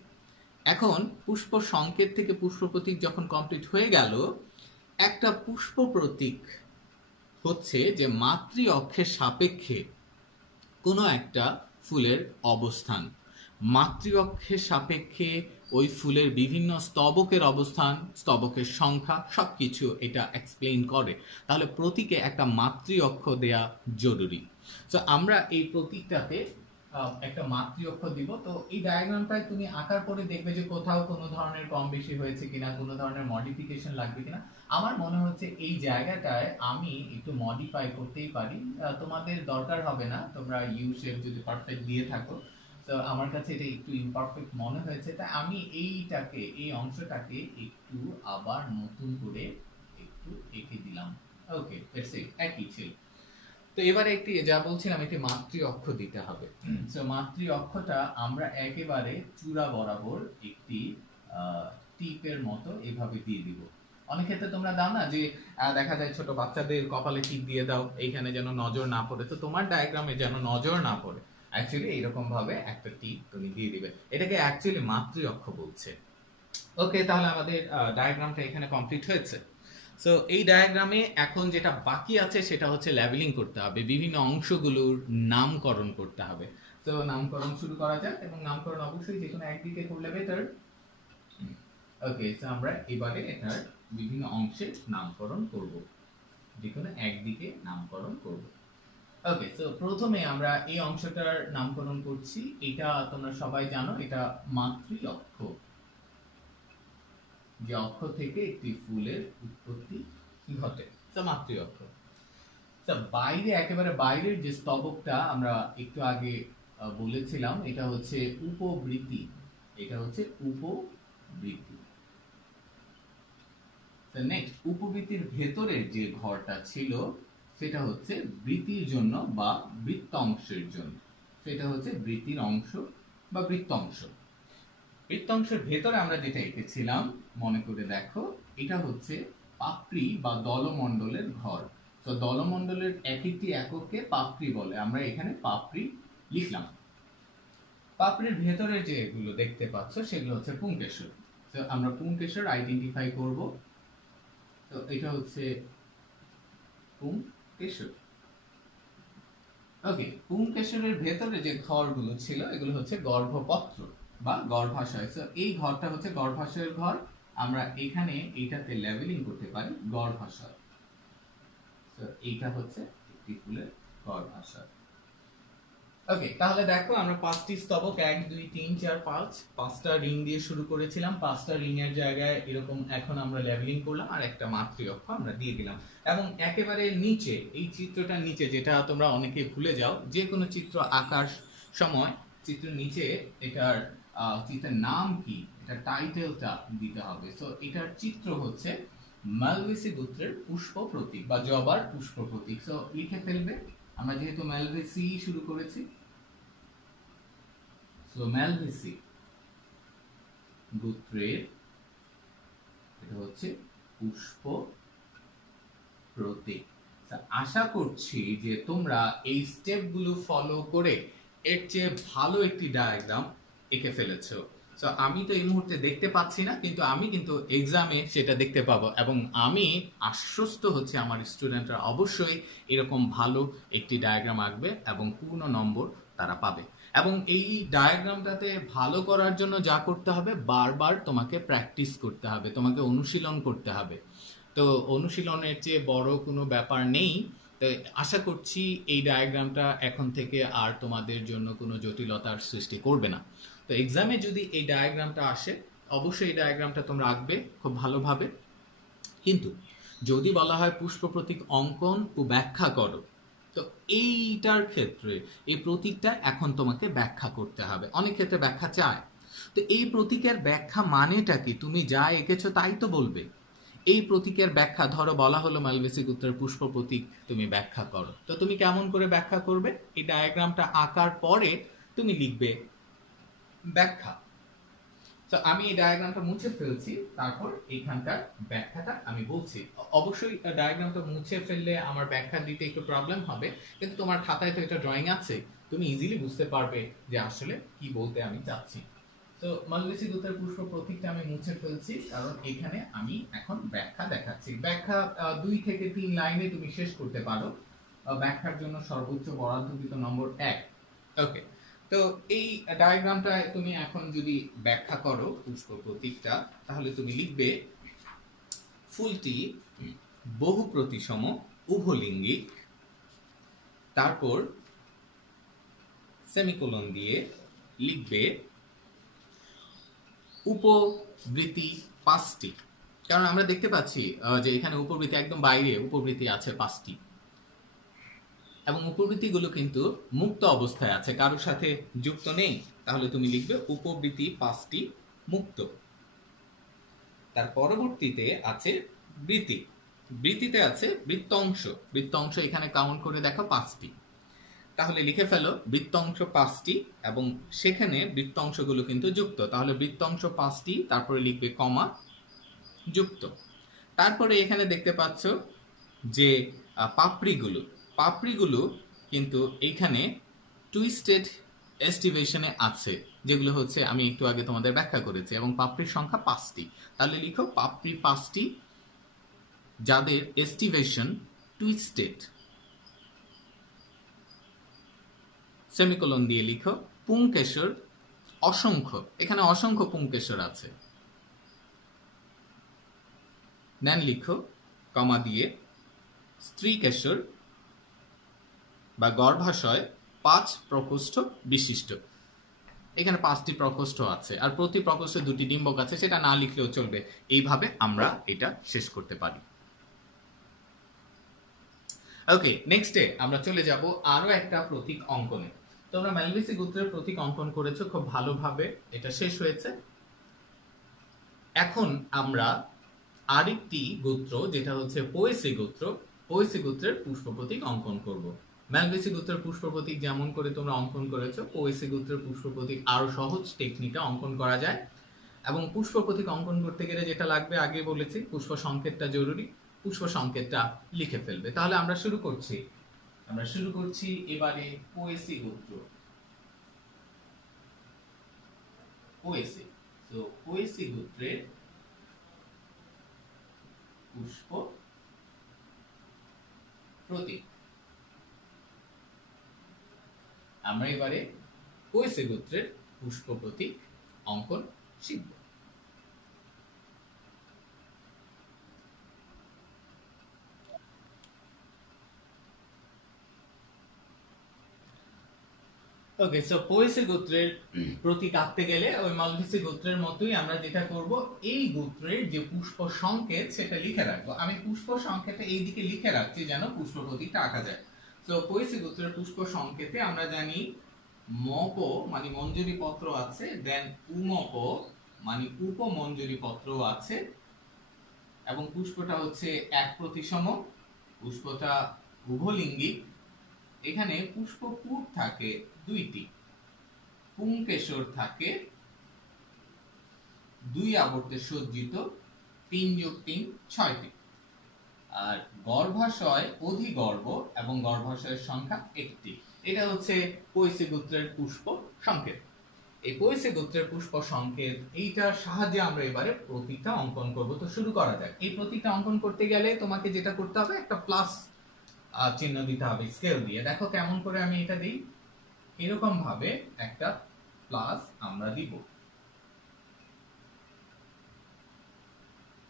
এখন পুষ্প সংকেত থেকে পুষ্প প্রতীক যখন কমপ্লিট হয়ে গেল, একটা পুষ্প প্রতীক হচ্ছে যে মাতৃ অক্ষের সাপেক্ষে কোনো একটা ফুলের অবস্থান, মাতৃ অক্ষের সাপেক্ষে ওই ফুলের বিভিন্ন স্তবকের অবস্থান, স্তবকের সংখ্যা সবকিছু এটা এক্সপ্লেইন করে। তাহলে প্রতীকে একটা মাতৃ অক্ষ দেয়া জরুরি। তো আমরা এই প্রতীকটাতে একটা মাতৃ অক্ষ দিব। তো এই ডায়াগ্রামটায় তুমি আঁকার পরে দেখবে যে কোথাও কোনো ধরনের কম বেশি হয়েছে কিনা, কোনো ধরনের মডিফিকেশন লাগবে কিনা। আমার মনে হচ্ছে এই জায়গাটায় আমি একটু মডিফাই করতেই পারি, তোমাদের দরকার হবে না, তোমরা ইউ শেপ যদি পারফেক্ট দিয়ে থাকো। তো আমার কাছে এটা একটু ইমপারফেক্ট মনে হয়েছে, তাই আমি এই অংশটাকে একটু আবার নতুন করে একটু এঁকে দিলাম। ওকে, দ্যাটস ইট, একই ছিল। তো এবারে একটি যা বলছিলাম একটি মাতৃ অক্ষ দিতে হবে। সো মাতৃ অক্ষটা আমরা একেবারে চূড়া বরাবর একটি টিপের মতো এভাবে দিয়ে দিব। অনেক ক্ষেত্রে তোমরা দাও না যে দেখা যায় ছোট বাচ্চাদের কপালে টিপ দিয়ে দাও এইখানে যেন নজর না পড়ে, তো তোমার ডায়াগ্রামে যেন নজর না পড়ে অ্যাকচুয়ালি এইরকম ভাবে একটা টিপ তুমি দিয়ে দিবে, এটাকে অ্যাকচুয়ালি মাতৃ অক্ষ বলছে। ওকে, তাহলে আমাদের ডায়াগ্রামটা এখানে কমপ্লিট হয়েছে। সো এই ডায়াগ্রামে এখন যেটা বাকি আছে সেটা হচ্ছে লেভেলিং করতে হবে, বিভিন্ন অংশগুলোর নামকরণ করতে হবে। তো নামকরণ শুরু করা যাক, এবং নামকরণ অবশ্যই যে কোনো একদিকে করলে বেটার। ওকে, সো আমরা এবারে এটার বিভিন্ন অংশের নামকরণ করব, যে কোনো একদিকে নামকরণ করব। ওকে, সো প্রথমে আমরা এই অংশটার নামকরণ করছি। এটা তোমরা সবাই জানো, এটা মাতৃ অক্ষ, যে অক্ষ থেকে একটি ফুলের উৎপত্তি ঘটে, তা মাতৃ অক্ষ। বাইরে একেবারে বাইরের যে স্তবকটা আমরা একটু আগে বলেছিলাম, এটা হচ্ছে উপবৃত্তি, এটা হচ্ছে উপবৃত্তি। নেক্সট, উপবৃত্তির ভেতরের যে ঘরটা ছিল সেটা হচ্ছে বৃত্তির জন্য বা বৃত্তাংশের জন্য, সেটা হচ্ছে বৃত্তির অংশ বা বৃত্তাংশ। বৃত্তাংশের ভেতরে আমরা যেটা এঁকেছিলাম মনে করে দেখো, এটা হচ্ছে পাপড়ি বা দলমণ্ডলের ঘর। তো দলমণ্ডলের এক একটি এককে পাপড়ি বলে, আমরা এখানে পাপড়ি লিখলাম। পাপড়ির ভেতরে যেগুলো দেখতে পাচ্ছ সেগুলো হচ্ছে পুংকেশর। তো আমরা পুংকেশর আইডেন্টিফাই করব। তো এটা হচ্ছে পুংকেশর। ওকে, পুংকেশরের ভেতরে যে ঘরগুলো ছিল এগুলো হচ্ছে গর্ভপত্র বা গর্ভাশয়। সো এই ঘরটা হচ্ছে গর্ভাশয়ের ঘর, আমরা এখানে এইটাতে লেভেলিং করতে পারি গর্ভাশয়। সো এইটা হচ্ছে একটি ফুলের গর্ভাশয়। ওকে, তাহলে দেখো আমরা পাঁচটি স্তবক 1 2 3 4 5 পাঁচটা রিং দিয়ে শুরু করেছিলাম, পাঁচটা রিং এর জায়গায় এরকম এখন আমরা লেভেলিং করলাম আর একটা মাতৃ অক্ষ আমরা দিয়ে দিলাম। এবং একেবারে নিচে এই চিত্রটার নিচে, যেটা তোমরা অনেকে ভুলে যাও, যে কোনো চিত্র আঁকার সময় চিত্রের নিচে এটার চিত্রের নাম কি, এটা টাইটেলটা দিতে হবে। সো এটার চিত্র হচ্ছে মালভেসি গোত্রের পুষ্প প্রতীক বা জবার পুষ্প প্রতীক। সো লিখে ফেলবে, আমরা যেহেতু মালভেসি শুরু করেছি। সো মালভেসি গোত্রের এটা হচ্ছে পুষ্প প্রতীক। আশা করছি যে তোমরা এই স্টেপগুলো ফলো করে এর চেয়ে ভালো একটি ডায়াগ্রাম এঁকে ফেলেছো। সো আমি তো এই মুহূর্তে দেখতে পাচ্ছি না, কিন্তু আমি কিন্তু এক্সামে সেটা দেখতে পাবো, এবং আমি আশ্বস্ত হচ্ছে আমার স্টুডেন্টরা অবশ্যই এরকম ভালো একটি ডায়াগ্রাম আঁকবে এবং পূর্ণ নম্বর তারা পাবে। এবং এই ডায়াগ্রামটাতে ভালো করার জন্য যা করতে হবে, বারবার তোমাকে প্র্যাকটিস করতে হবে, তোমাকে অনুশীলন করতে হবে। তো অনুশীলনের চেয়ে বড় কোনো ব্যাপার নেই। তো আশা করছি এই ডায়াগ্রামটা এখন থেকে আর তোমাদের জন্য কোনো জটিলতার সৃষ্টি করবে না। তো এক্সামে যদি এই ডায়াগ্রামটা আসে, অবশ্যই এই ডায়াগ্রামটা তোমরা আঁকবে খুব ভালোভাবে। কিন্তু যদি বলা হয় পুষ্প প্রতীক অঙ্কন ও ব্যাখ্যা করো, তো এইটার ক্ষেত্রে এই প্রতীকটা এখন তোমাকে ব্যাখ্যা করতে হবে। অনেক ক্ষেত্রে ব্যাখ্যা চায়, তো এই প্রতীকের ব্যাখ্যা মানেটা কি, তুমি যা এঁকেছো তাই তো বলবে। এই প্রতীকের ব্যাখ্যা, ধরো বলা হলো মালভেসি গোত্রের পুষ্প প্রতীক তুমি ব্যাখ্যা করো, তো তুমি কেমন করে ব্যাখ্যা করবে? এই ডায়াগ্রামটা আঁকার পরে তুমি লিখবে ব্যাখ্যা। তো আমি এই ডায়াগ্রামটা মুছে ফেলছি, তারপর এখানকার ব্যাখ্যাটা আমি বলছি। অবশ্যই ডায়াগ্রামটা মুছে ফেললে আমার ব্যাখ্যা দিতে একটু প্রবলেম হবে, কিন্তু তোমার খাতায় তো এটা ড্রয়িং আছে, তুমি ইজিলি বুঝতে পারবে যে আসলে কি বলতে আমি চাচ্ছি। তো মালভেসি গোত্রের পুষ্প প্রতীকটা আমি মুছে ফেলছি, কারণ এখানে আমি এখন ব্যাখ্যা দেখাচ্ছি। ব্যাখ্যা 2 থেকে 3 লাইনে তুমি শেষ করতে পারো, ব্যাখ্যার জন্য সর্বোচ্চ বরাদ্দকৃত নম্বর 1। ওকে, তো এই ডায়াগ্রামটা তুমি এখন যদি ব্যাখ্যা করো পুষ্প প্রতীকটা, তাহলে তুমি লিখবে ফুলটি বহু প্রতিসম উভলিঙ্গিক, তারপর সেমিকোলন দিয়ে লিখবে উপবৃত্তি 5টি, কারণ আমরা দেখতে পাচ্ছি যে এখানে উপবৃত্তি একদম বাইরে উপবৃত্তি আছে 5টি, এবং উপবৃত্তিগুলো কিন্তু মুক্ত অবস্থায় আছে, কারোর সাথে যুক্ত নেই। তাহলে তুমি লিখবে উপবৃত্তি 5টি মুক্ত। তার পরবর্তীতে আছে বৃত্তি, বৃত্তিতে আছে বৃত্তাংশ। বৃত্তাংশ এখানে কাউন্ট করে দেখো 5টি। তাহলে লিখে ফেলো বৃত্তাংশ 5টি এবং সেখানে বৃত্তাংশগুলো কিন্তু যুক্ত। তাহলে বৃত্তাংশ 5টি, তারপরে লিখবে কমা যুক্ত। তারপরে এখানে দেখতে পাচ্ছ যে পাপড়িগুলো কিন্তু এখানে টুইস্টেড এস্টিভেশনে আছে, যেগুলো হচ্ছে আমি একটু আগে তোমাদের ব্যাখ্যা করেছি, এবং পাপড়ির সংখ্যা 5টি। তাহলে লিখো পাপড়ি 5টি যাদের এস্টিভেশন টুইস্টেড, সেমিকোলন দিয়ে লিখো। পুংকেশর অসংখ্য, এখানে অসংখ্য পুংকেশর আছে। দেন লিখো কমা দিয়ে স্ত্রীকেশর বা গর্ভাশয় 5 প্রকোষ্ঠ বিশিষ্ট। এখানে 5টি প্রকোষ্ঠ আছে আর প্রতি প্রকোষ্ঠে 2টি ডিম্বক আছে, সেটা না লিখলেও চলবে। এইভাবে আমরা এটা শেষ করতে পারি। ওকে, নেক্সটে আমরা চলে যাব আরো একটা প্রতীক অঙ্কনে। তোমরা ম্যালভেসি গোত্রের প্রতীক অঙ্কন করেছো খুব ভালোভাবে, এটা শেষ হয়েছে। এখন আমরা আরেকটি গোত্র, যেটা হচ্ছে পোয়েসি গোত্র, পোয়েসি গোত্রের পুষ্প প্রতীক অঙ্কন করব। ম্যালভেসি গোত্রের পুষ্প প্রতীক যেমন করে তোমরা অঙ্কন করেছো, পোয়েসি গোত্রের পুষ্প প্রতীক আরো সহজ টেকনিকে অঙ্কন করা যায়। এবং পুষ্প প্রতীক অঙ্কন করতে গেলে যেটা লাগবে আগে বলেছি, পুষ্প সংকেতটা জরুরি। পুষ্প সংকেতটা লিখে ফেলবে। তাহলে আমরা শুরু করছি এবারে পোয়েসি গোত্র। পোয়েসি, তো পোয়েসি গোত্রের পুষ্প প্রতীক। আমরা এবারে পোয়েসি গোত্রের পুষ্প প্রতীক অঙ্কন শিখব। ওকে, সো পোয়েসি গোত্রের প্রতীক আঁকতে গেলে ওই ম্যালভেসি গোত্রের মতোই আমরা যেটা করব, এই গোত্রের যে পুষ্প সংকেত সেটা লিখে রাখবো। আমি পুষ্প সংকেতটা এই দিকে লিখে রাখছি যেন পুষ্প প্রতীকটা আঁকা যায়। তো পোয়েসি গোত্রের পুষ্প সংকেতে আমরা জানি মপ মানে মঞ্জুরি পত্র আছে, দেন উমপ মানে উপমঞ্জুরি পত্র আছে, এবং পুষ্পটা হচ্ছে 1 প্রতিসম, পুষ্পটা উভলিঙ্গিক। এখানে পুষ্পপুট থাকে 2টি, পুংকেশর থাকে 2 আবর্তে সজ্জিত 3 + 3 6টি, আর গর্ভাশয় অধিগর্ভ এবং গর্ভাশয়ের সংখ্যা 1টি। এটা হচ্ছে পোয়েসি গোত্রের পুষ্প সংকেত। এই পোয়েসি গোত্রের পুষ্প সংকেত এইটার সাহায্যে আমরা এবারে প্রতীকটা অঙ্কন করব। তো শুরু করা যাক। এই প্রতীকটা অঙ্কন করতে গেলে তোমাকে যেটা করতে হবে, একটা প্লাস চিহ্ন দিতে হবে স্কেল দিয়ে। দেখো কেমন করে আমি এটা দিই, এরকম ভাবে একটা প্লাস আমরা দিব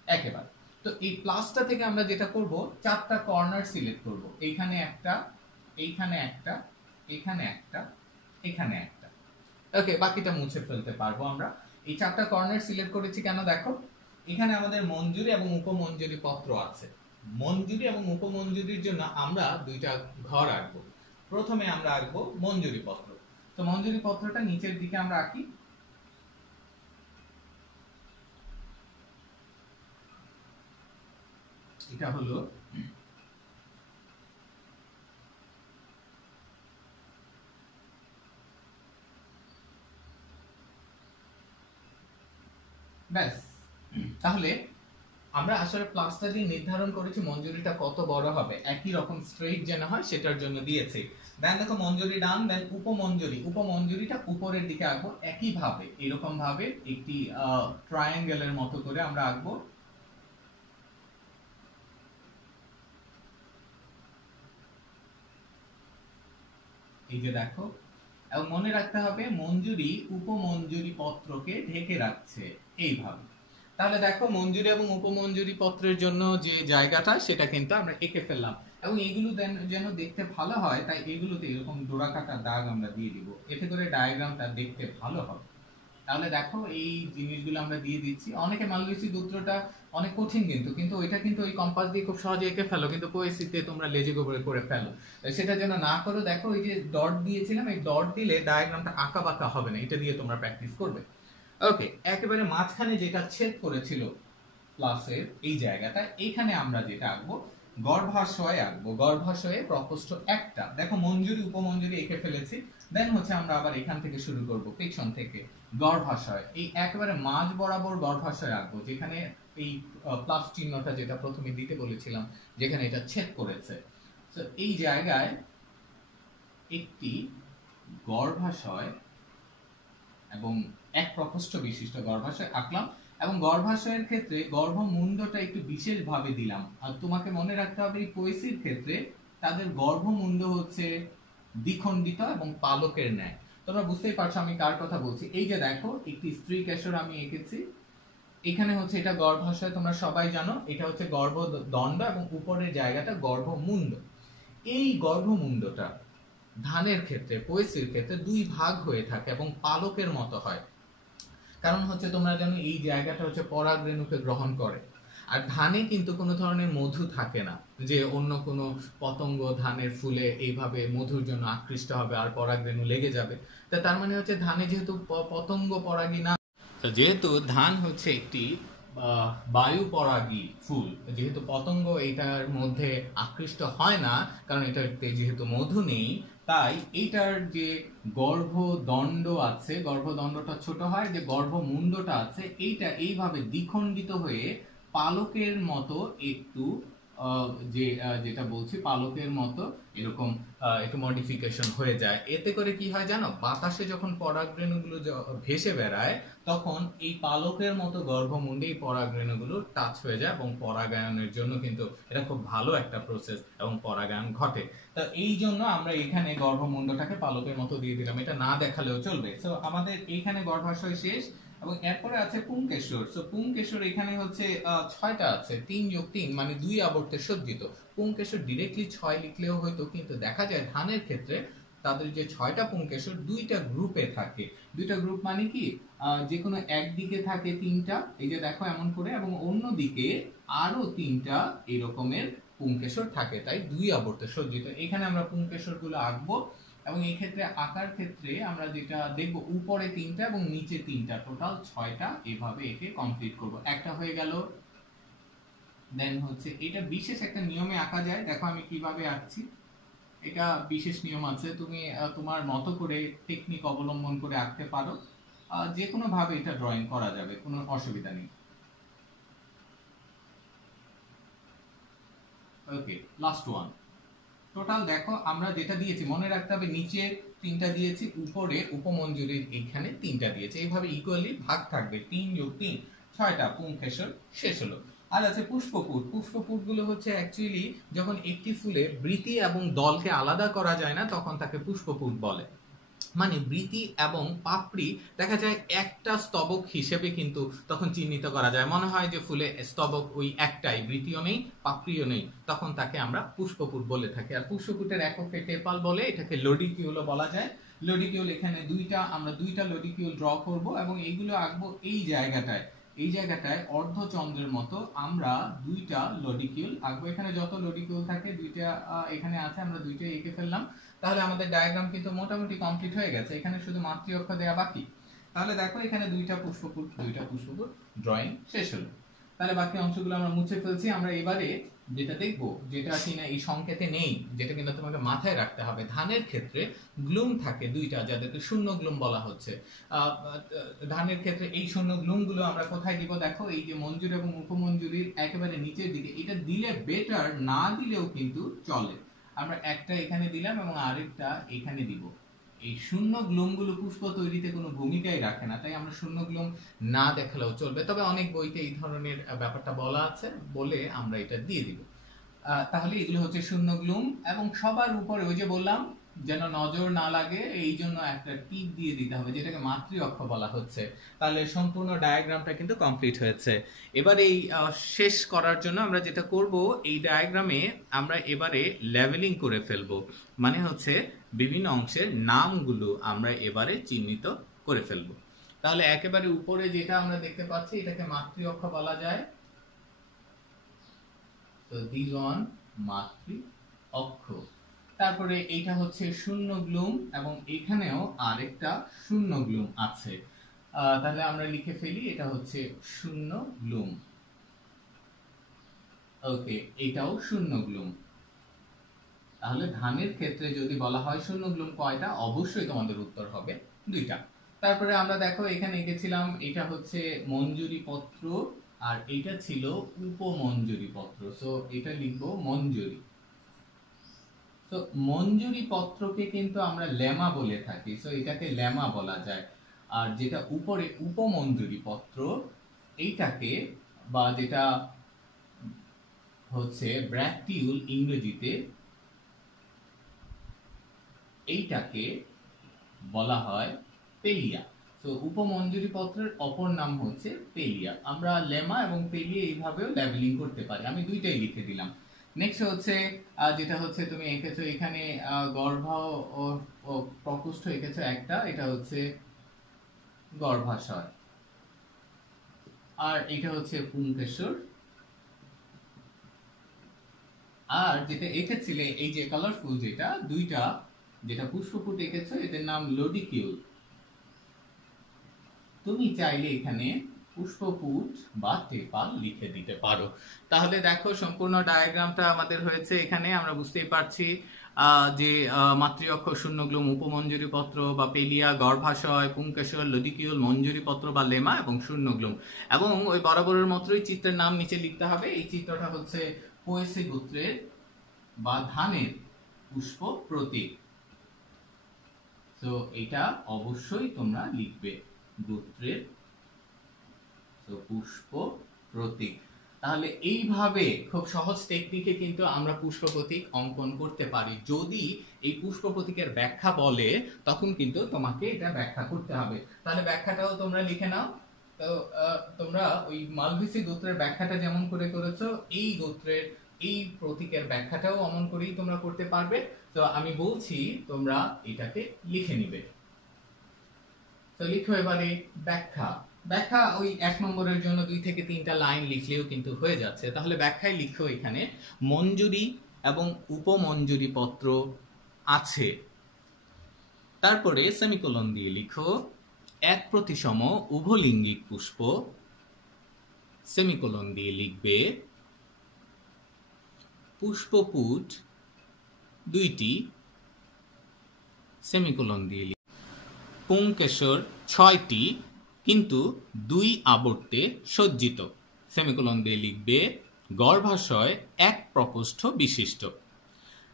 একেবারে। তো এই প্লাসটা থেকে আমরা যেটা করব, 4টা কর্নার সিলেক্ট করব। এইখানে একটা, এইখানে একটা, এখানে একটা, এখানে একটা। ওকে, বাকিটা মুছে ফেলতে পারবো আমরা। এই 4টা কর্নার সিলেক্ট করেছি কেন, দেখো এখানে আমাদের মঞ্জুরি এবং উপমঞ্জুরি পত্র আছে। মঞ্জুরি এবং উপমঞ্জুরির জন্য আমরা 2টা ঘর আঁকবো। প্রথমে আমরা আঁকবো মঞ্জুরি পত্র। তো মঞ্জুরি পত্রটা নিচের দিকে আমরা আঁকি। এটা হলো ব্যাস। তাহলে আমরা আসলে প্লাসটা দিয়ে নির্ধারণ করেছি মঞ্জুরিটা কত বড় হবে, একই রকম স্ট্রেইট যেন হয় সেটার জন্য দিয়েছি। দেন দেখো মঞ্জুরি ডান, দেন উপমঞ্জুরিটা উপরের দিকে আঁকবো একই ভাবে, এরকম ভাবে একটি ট্রায়াঙ্গেলের মতো করে আমরা আঁকবো। এই যে দেখো, এবং মনে রাখতে হবে মঞ্জুরি উপমঞ্জুরি পত্রকে ঢেকে রাখছে এইভাবে। তাহলে দেখো মঞ্জুরি এবং উপমঞ্জুরি পত্রের জন্য যে জায়গাটা সেটা কিন্তু আমরা এঁকে ফেললাম, এবং এগুলো যেন দেখতে ভালো হয় তাই এগুলোতে এরকম ডোরা কাটা দাগ আমরা দিয়ে দিব, এতে করে ডায়াগ্রামটা দেখতে ভালো হবে। তাহলে দেখো এই জিনিসগুলো আমরা দিয়ে দিচ্ছি। অনেকে ম্যালভেসি গোত্রটা অনেক কঠিন কিন্তু ওইটা কিন্তু ওই কম্পাস দিয়ে খুব সহজে এঁকে ফেলো, কিন্তু পোয়েসিতে তোমরা লেজে গোবরে করে ফেলো। সেটা যেন না করো, দেখো এই যে ডট দিয়েছিলাম, এই ডট দিলে ডায়াগ্রামটা আঁকা বাঁকা হবে না, এটা দিয়ে তোমরা প্র্যাকটিস করবে। ওকে, একেবারে মাঝখানে যেটা ছেদ করেছিল প্লাসের এই জায়গাটা, এখানে আমরা যেটা আঁকবো গর্ভাশয় আঁকবো। গর্ভাশয়ে প্রকোষ্ঠ একটা, দেখো মঞ্জুরি উপমঞ্জুরি এঁকে ফেলেছি। দেন হচ্ছে আমরা আবার এখান থেকে শুরু করব, পেছন থেকে। গর্ভাশয়, এই একেবারে মাঝ বরাবর গর্ভাশয় আঁকবো, যেখানে এই প্লাস চিহ্নটা যেটা প্রথমে দিতে বলেছিলাম, যেখানে এটা ছেদ করেছে। তো এই জায়গায় একটি গর্ভাশয় এবং এক প্রকোষ্ঠ বিশিষ্ট গর্ভাশয় আঁকলাম। এবং গর্ভাশয়ের ক্ষেত্রে গর্ভমুণ্ডটা একটু বিশেষভাবে দিলাম। আর তোমাকে মনে রাখতে হবে এই পৈশির ক্ষেত্রে তাদের গর্ভমুণ্ড হচ্ছে দ্বিখণ্ডিত এবং পালকের ন্যায়। তোমরা বুঝতেই পারছো আমি কার কথা বলছি। এই যে দেখো একটি স্ত্রী কেশর আমি এঁকেছি, এখানে হচ্ছে এটা গর্ভাশয়, তোমরা সবাই জানো এটা হচ্ছে গর্ভদণ্ড এবং উপরের জায়গাটা গর্ভমুণ্ড। এই গর্ভমুণ্ডটা ধানের ক্ষেত্রে, পৈশির ক্ষেত্রে দুই ভাগ হয়ে থাকে এবং পালকের মতো হয়। কারণ হচ্ছে তোমরা জানো এই জায়গাটা হচ্ছে পরাগরেণুকে গ্রহণ করে। আর ধানে কিন্তু কোনো ধরনের মধু থাকে না, যে অন্য কোনো পতঙ্গ ধানের ফুলে এইভাবে মধুর জন্য আকৃষ্ট হবে আর পরাগরেণু লেগে যাবে। তা তার মানে হচ্ছে ধানে যেহেতু পতঙ্গ পরাগী না, যেহেতু ধান হচ্ছে একটি বায়ু পরাগী ফুল, যেহেতু পতঙ্গ এটার মধ্যে আকৃষ্ট হয় না, কারণ এটাতে যেহেতু মধু নেই, তাই এইটার যে গর্ভদণ্ড আছে, গর্ভদণ্ডটা ছোট হয়, যে গর্ভমুণ্ডটা আছে এইটা এইভাবে দ্বিখণ্ডিত হয়ে পালকের মতো একটু যেটা বলছি পালকের মতো এরকম একটু মডিফিকেশন হয়ে যায়। এতে করে কি হয় জানো, বাতাসে যখন পরাগরেণুগুলো ভেসে বেড়ায় তখন এই পালকের মতো গর্ভমুণ্ডে এই পরাগরেণুগুলো টাচ হয়ে যায় এবং পরাগায়নের জন্য কিন্তু এটা খুব ভালো একটা প্রসেস এবং পরাগায়ন ঘটে। তা এই জন্য আমরা এখানে গর্ভমুণ্ডটাকে পালকের মতো দিয়ে দিলাম, এটা না দেখালেও চলবে। সো আমাদের এইখানে গর্ভাশয় শেষ এবং এরপরে আছে পুংকেশর। সো পুংকেশর এখানে হচ্ছে 6টা আছে, 3 যোগ 3 মানে 2 আবর্তে সজ্জিত। পুংকেশর ডিরেক্টলি 6 লিখলেও হয়তো, কিন্তু দেখা যায় ধানের ক্ষেত্রে তাদের যে 6টা পুংকেশর 2টা গ্রুপে থাকে। 2টা গ্রুপ মানে কি, যে কোনো একদিকে থাকে 3টা, এই যে দেখো এমন করে, এবং অন্য দিকে আরো 3টা এরকমের পুংকেশর থাকে, তাই 2 আবর্তে সজ্জিত। এখানে আমরা পুংকেশর গুলো আঁকবো এবং এই ক্ষেত্রে আকার ক্ষেত্রে আমরা যেটা দেখব, উপরে 3টা এবং নিচে 3টা, টোটাল 6টা এভাবে একে কমপ্লিট করব। একটা হয়ে গেল। দেন হচ্ছে এটা বিশেষ একটা নিয়মে আঁকা যায়, দেখো আমি কিভাবে আঁকছি। এটা বিশেষ নিয়ম আছে, তুমি তোমার মতো করে টেকনিক অবলম্বন করে আঁকতে পারো, যে কোনো ভাবে এটা ড্রয়িং করা যাবে, কোনো অসুবিধা নেই। ওকে, লাস্ট ওয়ান। টোটাল দেখো আমরা যেটা দিয়েছি মনে রাখতে হবে, নিচে 3টা দিয়েছি, উপরে উপমঞ্জুরির এখানে 3টা দিয়েছি, এইভাবে ইকুয়ালি ভাগ থাকবে। 3 যোগ 3 6টা পুংকেশর শেষ হলো। আর আছে পুষ্পপুট। পুষ্পপুট গুলো হচ্ছে অ্যাকচুয়ালি যখন একটি ফুলে বৃতি এবং দলকে আলাদা করা যায় না তখন তাকে পুষ্পপুট বলে। মানে বৃতি এবং পাপড়ি দেখা যায় একটা স্তবক হিসেবে কিন্তু তখন চিহ্নিত করা যায়, মনে হয় যে ফুলে স্তবক ওই একটাই, বৃতিও নেই পাপড়িও নেই, তখন তাকে আমরা পুষ্পপুট বলে থাকি। আর পুষ্পপুটের এককে টেপাল বলে, এটাকে লডিকিউলও বলা যায়। লডিকিউল এখানে আমরা দুইটা লডিকিউল ড্র করব এবং এইগুলো আঁকবো এই জায়গাটায়। এই জায়গাটায় অর্ধচন্দ্রের মতো আমরা 2টা লডিকিউল আঁকবো। এখানে যত লডিকিউল থাকে 2টা এখানে আছে, আমরা 2টাই এঁকে ফেললাম। তাহলে আমাদের ডায়াগ্রাম কিন্তু মোটামুটি কমপ্লিট হয়ে গেছে, এখানে শুধু মাতৃ অক্ষ দেয়া বাকি। তাহলে দেখো এখানে 2টা পুষ্পপুট ড্রয়িং শেষ হলো। তাহলে বাকি অংশগুলো আমরা মুছে ফেলছি। আমরা এবারে যেটা দেখবো, যেটা কিনা এই সংকেতে নেই, যেটা কিনা তোমাকে মাথায় রাখতে হবে, ধানের ক্ষেত্রে গ্লুম থাকে 2টা, যাদেরকে শূন্য গ্লুম বলা হচ্ছে। ধানের ক্ষেত্রে এই শূন্য গ্লুম গুলো আমরা কোথায় দিব, দেখো এই যে মঞ্জুরি এবং উপমঞ্জুরির একেবারে নিচের দিকে। এটা দিলে বেটার, না দিলেও কিন্তু চলে। আমরা একটা এখানে দিলাম এবং আরেকটা এখানে দিব। এই শূন্য গ্লুম গুলো পুষ্প তৈরিতে কোনো ভূমিকাই রাখে না, তাই আমরা শূন্য গ্লুম না দেখালেও চলবে, তবে অনেক বইতে এই ধরনের ব্যাপারটা বলা আছে বলে আমরা এটা দিয়ে দিব। তাহলে এগুলো হচ্ছে শূন্য গ্লুম। এবং সবার উপরে ওই যে বললাম যেন নজর না লাগে, এই জন্য একটা টিপ দিয়ে দিতে হবে, যেটাকে মাতৃ অক্ষ বলা হচ্ছে। তাহলে সম্পূর্ণ ডায়াগ্রামটা কিন্তু কমপ্লিট হয়েছে। এবার এই শেষ করার জন্য আমরা যেটা করব, এই ডায়াগ্রামে আমরা এবারে লেভেলিং করে ফেলবো, মানে হচ্ছে বিভিন্ন অংশের নামগুলো আমরা এবারে চিহ্নিত করে ফেলবো। তাহলে একেবারে উপরে যেটা আমরা দেখতে পাচ্ছি এটাকে মাতৃ অক্ষ বলা যায়। তো দিস ওয়ান মাতৃ অক্ষ। তারপরে এইটা হচ্ছে শূন্য গ্লুম এবং এখানেও আরেকটা শূন্য গ্লুম আছে। তাহলে আমরা লিখে ফেলি, এটা হচ্ছে শূন্য গ্লুম। ওকে, এটাও শূন্য গ্লুম। তাহলে ধানের ক্ষেত্রে যদি বলা হয় শূন্য গ্লুম কয়টা, অবশ্যই তোমাদের উত্তর হবে 2টা। তারপরে আমরা দেখো এখানে এঁকেছিলাম, এটা হচ্ছে মঞ্জুরি পত্র আর এটা ছিল উপমঞ্জুরি পত্র। সো এটা লিখবো মঞ্জুরি। তো মঞ্জুরি পত্রকে কিন্তু আমরা লেমা বলে থাকি, সো এটাকে লেমা বলা যায়। আর যেটা উপরে উপমঞ্জুরি পত্র, এইটাকে বা যেটা হচ্ছে ব্র্যাকটিউল ইংরেজিতে, এইটাকে বলা হয় পেলিয়া। তো উপমঞ্জুরি পত্রের অপর নাম হচ্ছে পেলিয়া। আমরা লেমা এবং পেলিয়া এইভাবেও লেবেলিং করতে পারি, আমি দুইটাই লিখে দিলাম। নেক্সট হচ্ছে যেটা হচ্ছে তুমি এঁকেছো এখানে গর্ভ ও প্রকোষ্ঠ এঁকেছো একটা, এটা হচ্ছে গর্ভাশয়। আর এটা হচ্ছে পুংকেশর। আর যেটা এঁকেছিলে এই যে কালারফুল যেটা দুইটা যেটা পুষ্পপুট এঁকেছো, এটার নাম লোডিকিউল। তুমি চাইলে এখানে পুষ্পপুট বা টেপাল লিখে দিতে পারো। তাহলে দেখো সম্পূর্ণ ডায়াগ্রামটা আমাদের হয়েছে। এখানে আমরা বুঝতেই পারছি যে মাতৃ অক্ষর শূন্য গ্লুম, উপমঞ্জুরি পত্র বা পেলিয়া, গর্ভাশয়, পুংকেশর, লোডিকিউল, মঞ্জুরি পত্র বা লেমা এবং শূন্য গ্লুম। এবং ওই বরাবরের মতোই চিত্রের নাম নিচে লিখতে হবে। এই চিত্রটা হচ্ছে পোয়েসি গোত্রের বা ধানের পুষ্প প্রতীক। তো এটা অবশ্যই তোমরা লিখবে গোত্রের পুষ্প প্রতীক। তাহলে এইভাবে খুব সহজ টেকনিকে কিন্তু আমরা পুষ্প প্রতীক অঙ্কন করতে পারি। যদি এই পুষ্প প্রতীকের ব্যাখ্যা বলে তখন কিন্তু তোমাকে এটা ব্যাখ্যা করতে হবে। তাহলে ব্যাখ্যাটাও তোমরা লিখে নাও। তো তোমরা ওই মালভেসি গোত্রের ব্যাখ্যাটা যেমন করে করেছো, এই গোত্রের এই প্রতীকের ব্যাখ্যাটাও অমন করেই তোমরা করতে পারবে। তো আমি বলছি তোমরা এটাকে লিখে নিবে। তো লিখো এবারে ব্যাখ্যা। ব্যাখ্যা ওই 1 নম্বরের জন্য 2 থেকে 3টা লাইন লিখলেও কিন্তু হয়ে যাচ্ছে। তাহলে ব্যাখ্যায় লিখো এখানে মঞ্জুরি এবং উপমঞ্জুরি পত্র আছে। তারপরে সেমিকোলন দিয়ে লিখো এক প্রতিসম উভলিঙ্গিক পুষ্প, সেমিকোলন দিয়ে লিখবে পুষ্পপুট 2টি, সেমিকোলন দিয়ে লিখবে পুংকেশর 6টি কিন্তু 2 আবর্তে সজ্জিত, সেমিকোলন দিয়ে লিখবে গর্ভাশয় 1 প্রকোষ্ঠ বিশিষ্ট।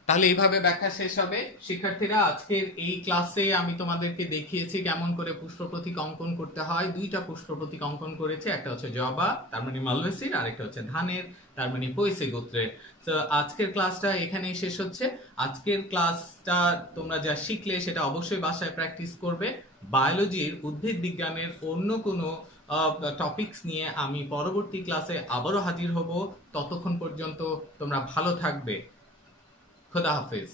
তাহলে এইভাবে ব্যাখ্যা শেষ হবে। শিক্ষার্থীরা, আজকের এই ক্লাসে আমি তোমাদেরকে দেখিয়েছি কেমন করে পুষ্প প্রতীক অঙ্কন করতে হয়। 2টা পুষ্প প্রতীক অঙ্কন করেছে, একটা হচ্ছে জবা তার মানে মালভেসির, আর একটা হচ্ছে ধানের তার মানে পোয়েসি গোত্রের। তো আজকের ক্লাসটা এখানেই শেষ হচ্ছে। আজকের ক্লাসটা তোমরা যা শিখলে সেটা অবশ্যই বাসায় প্র্যাকটিস করবে। বায়োলজির উদ্ভিদ বিজ্ঞানের অন্য কোনো টপিকস নিয়ে আমি পরবর্তী ক্লাসে আবারও হাজির হব। ততক্ষণ পর্যন্ত তোমরা ভালো থাকবে। खुदा हाफिज।